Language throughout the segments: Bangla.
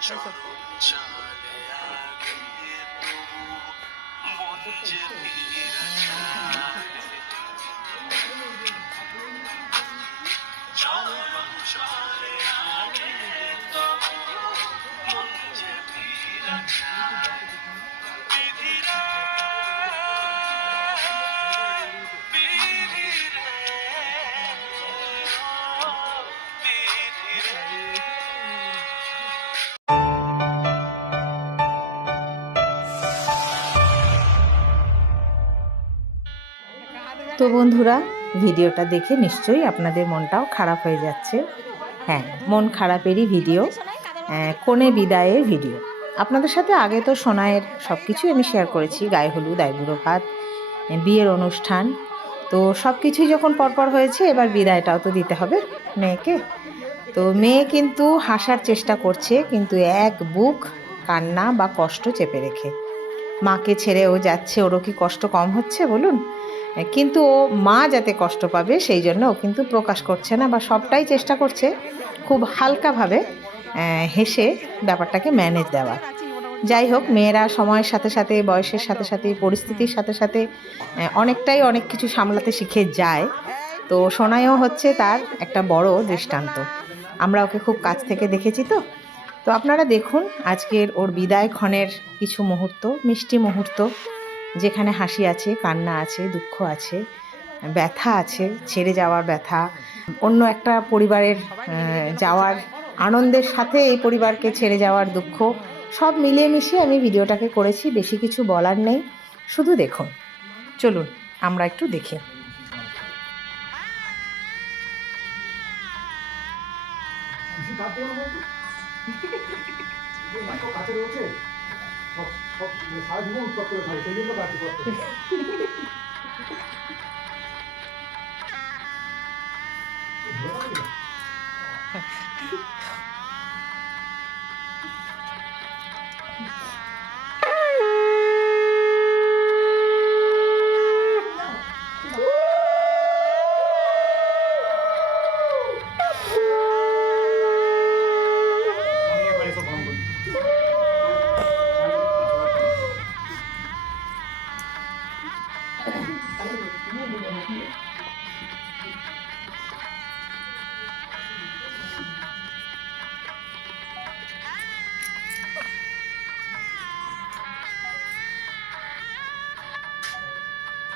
চলে আগে তো বন্ধুরা, ভিডিওটা দেখে নিশ্চয়ই আপনাদের মনটাও খারাপ হয়ে যাচ্ছে। হ্যাঁ মন খারাপেরই ভিডিও কোণে বিদায়ের ভিডিও। আপনাদের সাথে আগে তো সোনায়ের সব কিছুই আমি শেয়ার করেছি, গায়ে হলুদ আইবুড়ো ভাত, বিয়ের অনুষ্ঠান। তো সব কিছুই যখন পরপর হয়েছে, এবার বিদায়টাও তো দিতে হবে মেয়েকে। তো মেয়ে কিন্তু হাসার চেষ্টা করছে, কিন্তু এক বুক কান্না বা কষ্ট চেপে রেখে। মাকে ছেড়ে ও যাচ্ছে, ওরও কি কষ্ট কম হচ্ছে, বলুন? কিন্তু ও মা যাতে কষ্ট পাবে, সেই জন্য ও কিন্তু প্রকাশ করছে না বা সবটাই চেষ্টা করছে খুব হালকাভাবে হেসে ব্যাপারটাকে ম্যানেজ দেওয়ার যাই হোক, মেয়েরা সময়ের সাথে সাথে, বয়সের সাথে সাথে, পরিস্থিতির সাথে সাথে অনেকটাই অনেক কিছু সামলাতে শিখে যায়। তো সোনাইও হচ্ছে তার একটা বড় দৃষ্টান্ত। আমরা ওকে খুব কাছ থেকে দেখেছি তো। তো আপনারা দেখুন, আজকের ওর বিদায় ক্ষণের কিছু মুহূর্ত, মিষ্টি মুহূর্ত। যেখানে হাসি আছে কান্না আছে দুঃখ আছে ব্যথা আছে ছেড়ে যাওয়ার ব্যথা অন্য একটা পরিবারের যাওয়ার আনন্দের সাথে এই পরিবারকে ছেড়ে যাওয়ার দুঃখ সব মিলিয়ে মিশিয়ে আমি ভিডিওটাকে করেছি বেশি কিছু বলার নেই। শুধু দেখুন। চলুন আমরা একটু দেখি। সব সারা জীবন উৎপাদ করে থাকে সেই জন্য কাছে করতে আমি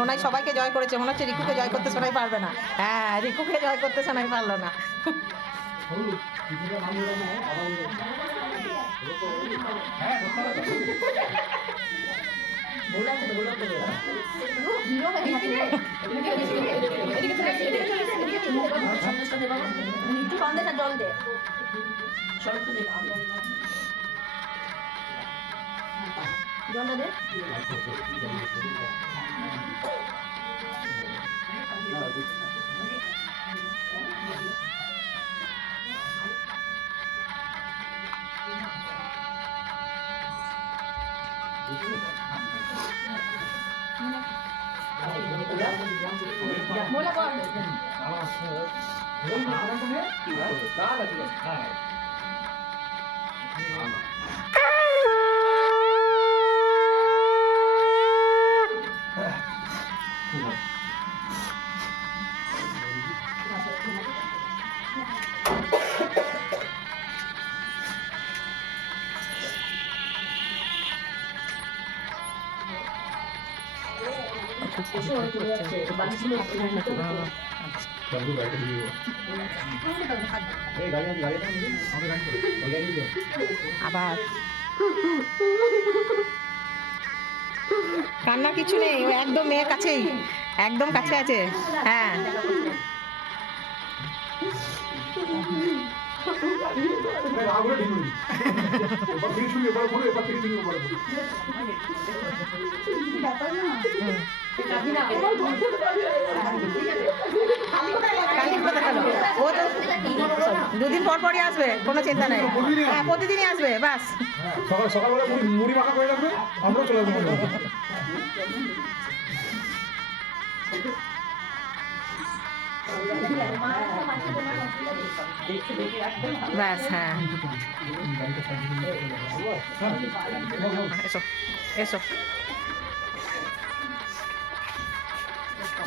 সোনাই সবাইকে জয় করেছে। মনে হচ্ছে রিকুকে জয় করতে সোনাই পারবে না। হ্যাঁ রিকুকে জয় করতে সোনাই পারল না। জল দে দে मोला कॉल हां सर बोल ना आराम से हां दादा जी हां আবার। কান্না কিছু নেই ও একদম মেয়ের কাছেই একদম কাছে আছে হ্যাঁ। আগুলো ঠিক ও তো দুদিন পর পরই আসবে কোনো চিন্তা নেই। হ্যাঁ প্রতিদিনই আসবে বাস। সকাল সকালবেলা মুড়ি মুড়ি মাখা করে রাখবে আমরাও চলে আসব ব্যাস হ্যাঁ এসো। এসো।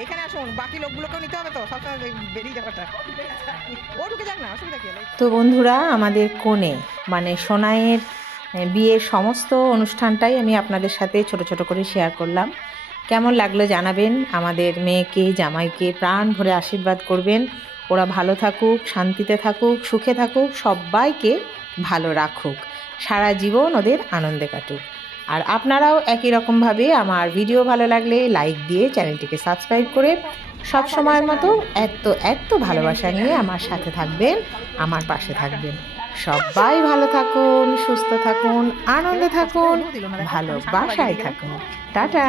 এখানে আসুন, বাকি লোকগুলোকেও নিতে হবে তো, সবসময় বেরিয়ে যাওয়াটা। ও ঢুকে যাক না, অসুবিধা কি? তো বন্ধুরা, আমাদের কোণে মানে সোনাইয়ের বিয়ের সমস্ত অনুষ্ঠানটাই আমি আপনাদের সাথে ছোট ছোট করে শেয়ার করলাম। কেমন লাগল জানাবেন, আমাদের মেয়েকে, জামাইকে প্রাণ ভরে আশীর্বাদ করবেন। ওরা ভালো থাকুক, শান্তিতে থাকুক, সুখে থাকুক, সবাইকে ভালো রাখুক। সারা জীবন ওদের আনন্দে কাটুক। আর আপনারাও একই রকমভাবে আমার ভিডিও ভালো লাগলে লাইক দিয়ে চ্যানেলটিকে সাবস্ক্রাইব করে সব সময়ের মতো এত এত ভালোবাসা নিয়ে আমার সাথে থাকবেন, আমার পাশে থাকবেন। সবাই ভালো থাকুন, সুস্থ থাকুন, আনন্দে থাকুন, ভালোবাসায় থাকুন। টাটা।